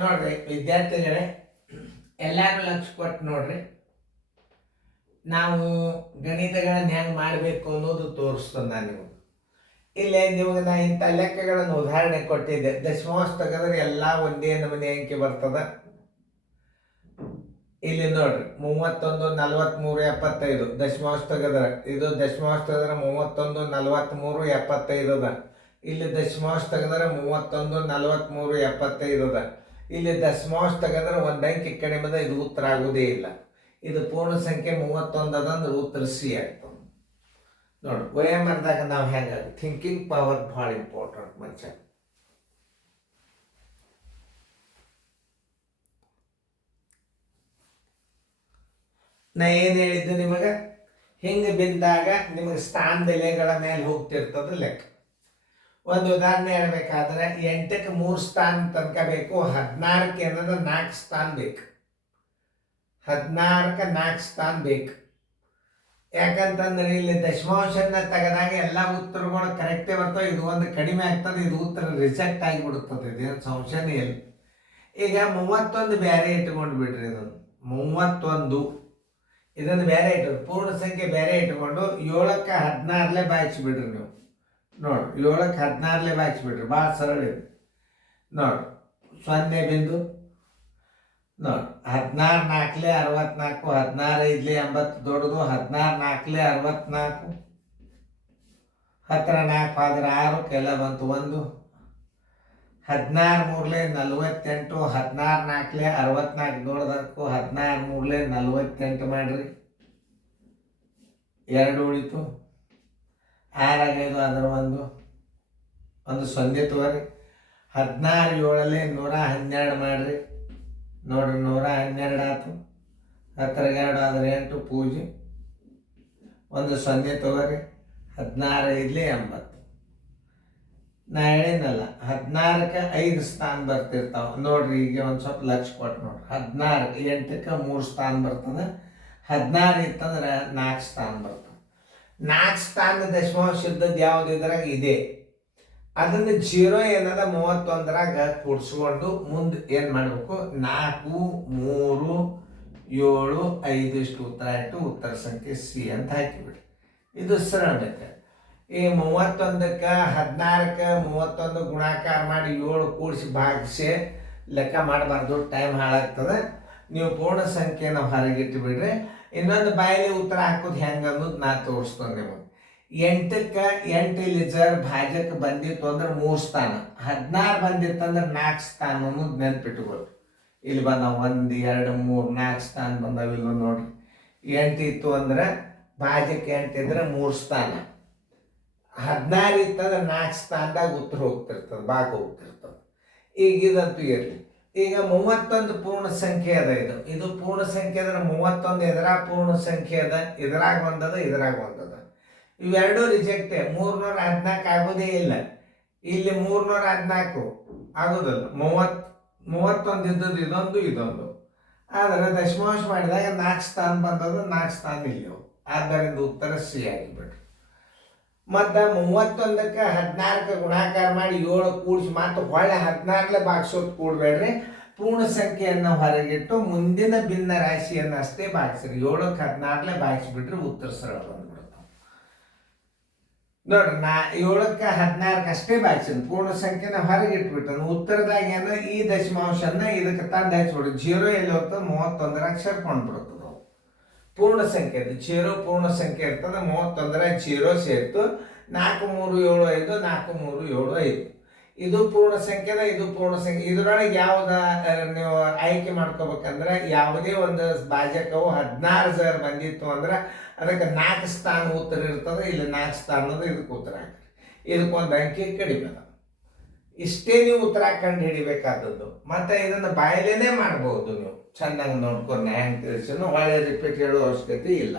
ನೋಡ್ರಿ ವಿದ್ಯಾರ್ಥಿಗಳೇ, ಎಲ್ಲರೂ ಲಕ್ಷ ಕೊಟ್ಟು ನೋಡ್ರಿ. ನಾವು ಗಣಿತಗಳನ್ನ ಹೆಂಗೆ ಮಾಡಬೇಕು ಅನ್ನೋದು ತೋರಿಸ್ತದೆ ನಾನು ನಿಮಗೆ. ಇಲ್ಲೇ ನಿಮಗೆ ನಾ ಇಂಥ ಲೆಕ್ಕಗಳನ್ನು ಉದಾಹರಣೆ ಕೊಟ್ಟಿದ್ದೆ. ದಶಮಾಂಶ ತೆಗೆದ್ರೆ ಎಲ್ಲ ಒಂದೇ ನಮೂನೆ ಅಂಕಿ ಬರ್ತದ. ಇಲ್ಲಿ ನೋಡ್ರಿ 31, 43, 75 ದಶಮಾಂಶ ತೆಗೆದ್ರೆ ಇದು ದಶಮಾಂಶ ತೆಗೆದ್ರೆ 31, 43, 75 ಅದ. ಇಲ್ಲಿ ದಶಮಾಂಶ ತೆಗೆದ್ರೆ 31, 43, 75 ಅದ. ಇಲ್ಲಿ ದಶಮಾಂಶ ತೆಗೆದ್ರೆ ಒಂದು ಅಂಕಿ ಕಡಿಮೆ ಅದ. ಇದು ಉತ್ತರ ಆಗುವುದೇ ಇಲ್ಲ. ಇದು ಪೂರ್ಣ ಸಂಖ್ಯೆ 31 ಅದಂದ್ರೆ ಉತ್ತರ ಸಿ ಆಗ್ತದೆ. ನೋಡಿ ವಯಮರ್ದಾಗ ನಾವು ಹೆಂಗ ಥಿಂಕಿಂಗ್ ಪವರ್ ಭಾಳ ಇಂಪಾರ್ಟೆಂಟ್ ಮನುಷ್ಯ. ನಾ ಏನು ಹೇಳಿದ್ದು ನಿಮಗೆ, ಹಿಂಗೆ ಬಿದ್ದಾಗ ನಿಮಗೆ ಸ್ಥಾನ ಬೆಲೆಗಳ ಮೇಲೆ ಹೋಗ್ತಿರ್ತದ ಲೆಕ್ಕ. ಒಂದು ಉದಾಹರಣೆ ಹೇಳ್ಬೇಕಾದ್ರೆ 8ಕ್ಕೆ 3 ಸ್ಥಾನ ತನಕ ಬೇಕು, 16ಕ್ಕೆ ಏನಂದ್ರೆ 4 ಸ್ಥಾನ ಬೇಕು. 16ಕ್ಕೆ 4 ಸ್ಥಾನ ಬೇಕು. ಯಾಕಂತಂದ್ರೆ ಇಲ್ಲಿ ದಶಮಾಂಶನ ತೆಗೆದಾಗ ಎಲ್ಲ ಉತ್ತರಗಳು ಕರೆಕ್ಟೇ ಬರ್ತವೆ. ಇದು ಒಂದು ಕಡಿಮೆ ಆಗ್ತದೆ, ಇದು ಉತ್ತರ ರಿಜೆಕ್ಟ್ ಆಗಿಬಿಡುತ್ತದೆ. ಇದೇನು ಸಂಶಯನೇ ಇಲ್ಲ. ಈಗ 31 ಬೇರೆ ಇಟ್ಕೊಂಡು ಬಿಡ್ರಿ. ಇದನ್ನು 31 ಇದನ್ನು ಬೇರೆ ಇಟ್ಟು ಪೂರ್ಣ ಸಂಖ್ಯೆ ಬೇರೆ ಇಟ್ಕೊಂಡು 7ಕ್ಕೆ 16 ಬಾಯಿಸ್ಬಿಡ್ರಿ ನೀವು. ನೋಡ್ರಿ 7ಕ್ಕೆ 16 ಬಾಯಿಸ್ಬಿಡ್ರಿ. ಭಾಳ ಸರಳ ಇದೆ ನೋಡ್ರಿ. 0 ಬಿಂದು ನೋಡಿ 16 4 64, 16 5 80 ದೊಡ್ಡದು. 16 4 64, 10 4 ಆದ್ರೆ 6 ಕೆಲ ಬಂತು 1. 16 3 48, 16 4 64 ದೊಡ್ಡದಕ್ಕೂ 16 3 48 ಮಾಡ್ರಿ. 2 ಉಳಿತು. 6 5 ಅದ್ರ 1 0 ತಗೋರಿ. 16 7 112 ಮಾಡ್ರಿ. ನೋಡ್ರಿ 112 ಆಯ್ತು. 10 2 ಆದ್ರೆ 8 ಪೂಜೆ 1 0 ತಗೋರಿ. 16 5 80. ನಾ ಹೇಳಿನಲ್ಲ 16ಕ್ಕೆ 5 ಸ್ಥಾನ ಬರ್ತಿರ್ತಾವ ನೋಡ್ರಿ. ಈಗ ಒಂದು ಸ್ವಲ್ಪ ಲಕ್ಷ ಕೊಟ್ಟು ನೋಡ್ರಿ. 16 8ಕ್ಕೆ 3 ಸ್ಥಾನ ಬರ್ತದೆ. 16 ಇತ್ತಂದ್ರೆ 4 ಸ್ಥಾನ ಬರ್ತದೆ. 4 ಸ್ಥಾನ ದಶಮಾಂಶ ಇದ್ದದ್ದು ಯಾವ್ದು ಇದ್ರಾಗ ಇದೆ. ಅದನ್ನು 0 ಏನದ 31ರಾಗ ಕೂಡಿಸ್ಕೊಂಡು ಮುಂದೆ ಏನು ಮಾಡಬೇಕು, 4 3 7 5 ಇಷ್ಟು ಉತ್ತರ ಇಟ್ಟು ಉತ್ತರ ಸಂಖ್ಯೆ ಸಿ ಅಂತ ಹಾಕಿಬಿಡಿ. ಇದು ಸರಳ ಮೆಥಡ್. ಈ 31ಕ್ಕೆ 16ಕ್ಕೆ 31 ಗುಣಾಕಾರ ಮಾಡಿ 7 ಕೂಡಿಸಿ ಭಾಗಿಸಿ ಲೆಕ್ಕ ಮಾಡಬಾರ್ದು, ಟೈಮ್ ಹಾಳಾಗ್ತದೆ. ನೀವು ಪೂರ್ಣ ಸಂಖ್ಯೆನ ಹೊರಗಿಟ್ಟು ಬಿಡ್ರಿ. ಇನ್ನೊಂದು ಬಾಯಲ್ಲಿ ಉತ್ತರ ಹಾಕೋದು ಹೆಂಗೆ ಅನ್ನೋದು ನಾ ತೋರಿಸ್ತೇನೆ ನಿಮಗೆ. 8ಕ್ಕೆ 8 ಇಲ್ಲಿ ಜರ್ ಭಾಜಕ್ಕೆ ಬಂದಿತ್ತು ಅಂದ್ರೆ 3 ಸ್ಥಾನ. 16 ಬಂದಿತ್ತಂದ್ರೆ 4 ಸ್ಥಾನ ಅನ್ನೋದು ನೆನ್ಪಿಟ್ಕೊಳ್ಳಿ. ಇಲ್ಲಿ ಬಂದ 1 2 3 4 ಸ್ಥಾನ ಬಂದಾವ. ಇಲ್ಲ ನೋಡ್ರಿ 8 ಇತ್ತು ಅಂದ್ರೆ ಭಾಜಕ್ಕೆ 8 ಇದ್ರೆ 3 ಸ್ಥಾನ. 16 ಇತ್ತಂದ್ರೆ 4 ಸ್ಥಾನದಾಗ ಉತ್ತರ ಹೋಗ್ತಿರ್ತದೆ, ಭಾಗ ಹೋಗ್ತಿರ್ತದೆ. ಈಗ ಇದಂತೂ ಇರಲಿ. ಈಗ 31 ಪೂರ್ಣ ಸಂಖ್ಯೆ ಅದ. ಇದು ಪೂರ್ಣ ಸಂಖ್ಯೆ ಅಂದ್ರೆ 31 ಎದುರಾಗ ಪೂರ್ಣ ಸಂಖ್ಯೆ ಅದ. ಇದ್ರಾಗ ಒಂದದ, ಇದ್ರಾಗ ಒಂದದ. ಇವೆರಡೂ ರಿಜೆಕ್ಟೇ. 314 ಆಗೋದೇ ಇಲ್ಲ. ಇಲ್ಲಿ 314 ಆಗೋದಲ್ಲ. 31 ಇದ್ದದ್ದು ಇದೊಂದು ಇದೊಂದು. ಆದರೆ ದಶಮಾಂಶ ಮಾಡಿದಾಗ 4 ಸ್ಥಾನ ಬಂದದ್ದು, 4 ಸ್ಥಾನ ಇಲ್ಲಿ. ಆದ್ದರಿಂದ ಉತ್ತರ ಸಿ ಆಗಿಬಿಡ್ರಿ. ಮತ್ತು 31ಕ್ಕೆ 16ಕ್ಕೆ ಗುಣಾಕಾರ ಮಾಡಿ 7 ಕೂಡಿಸಿ ಮತ್ತು ಹೊಳೆ 16 ಭಾಗಿಸೋದು ಕೂಡಬೇಡ್ರಿ. ಪೂರ್ಣ ಸಂಖ್ಯೆಯನ್ನು ಹೊರಗಿಟ್ಟು ಮುಂದಿನ ಭಿನ್ನ ರಾಶಿಯನ್ನು ಅಷ್ಟೇ ಭಾಗಿಸ್ರಿ. 7ಕ್ಕೆ 16 ಭಾಗಿಸ್ಬಿಟ್ರೆ ಉತ್ತರ ಸರಳ ಬಂದ್ಬಿಡುತ್ತೆ. ನೋಡ್ರಿ ನಾ 7ಕ್ಕೆ 16ಕ್ಕೆ ಅಷ್ಟೇ ಭಾಗಿಸಿದ್ ಪೂರ್ಣ ಸಂಖ್ಯೆನ ಹೊರಗಿಟ್ಬಿಟ್ಟು ಉತ್ತರದಾಗ ಏನೋ ಈ ದಶಮಾಂಶನ ಇದಕ್ಕೆ ತಂದು ಹಚ್ಬಿಡು. 0 ಎಲ್ಲಿ ಹೋಗ್ತದೆ 31ರಾಗ ಸೇರ್ಕೊಂಡು ಬಿಡುತ್ತದೆ. ಪೂರ್ಣ ಸಂಖ್ಯೆ ಅದು 0 ಪೂರ್ಣ ಸಂಖ್ಯೆ ಇರ್ತದೆ. 31ರಾಗ 0 ಸೇರ್ತು. 4 3 7 5 4 3 7 5 ಇದು ಪೂರ್ಣ ಸಂಖ್ಯೆದ, ಇದು ಪೂರ್ಣ ಸಂಖ್ಯೆ. ಇದರೊಳಗೆ ಯಾವ್ದ ನೀವು ಆಯ್ಕೆ ಮಾಡ್ಕೋಬೇಕಂದ್ರೆ ಯಾವುದೇ ಒಂದು ಭಾಜಕವು 16 ಜರ್ ಬಂದಿತ್ತು ಅಂದ್ರೆ ಅದಕ್ಕೆ 4 ಸ್ಥಾನ ಉತ್ತರ ಇರ್ತದೆ. ಇಲ್ಲಿ 4 ಸ್ಥಾನದ ಇದಕ್ಕೆ ಉತ್ತರ ಹಾಕ್ರಿ. ಇದಕ್ಕೊಂದು ಅಂಕಿ ಕಡಿಮೆ ಅದ. ಇಷ್ಟೇ ನೀವು ಉತ್ತರ ಕಂಡು ಹಿಡಿಬೇಕಾದದ್ದು. ಮತ್ತು ಇದನ್ನು ಬಾಯಲೇನೆ ಮಾಡ್ಬೋದು. ನೀವು ಚೆನ್ನಾಗಿ ನೋಡ್ಕೊಂಡು ಹೆಂಗೆ ತಿಳಿಸೋನು ಒಳ್ಳೆ ರಿಪೀಟ್ ಹೇಳೋ ಅವಶ್ಯಕತೆ ಇಲ್ಲ.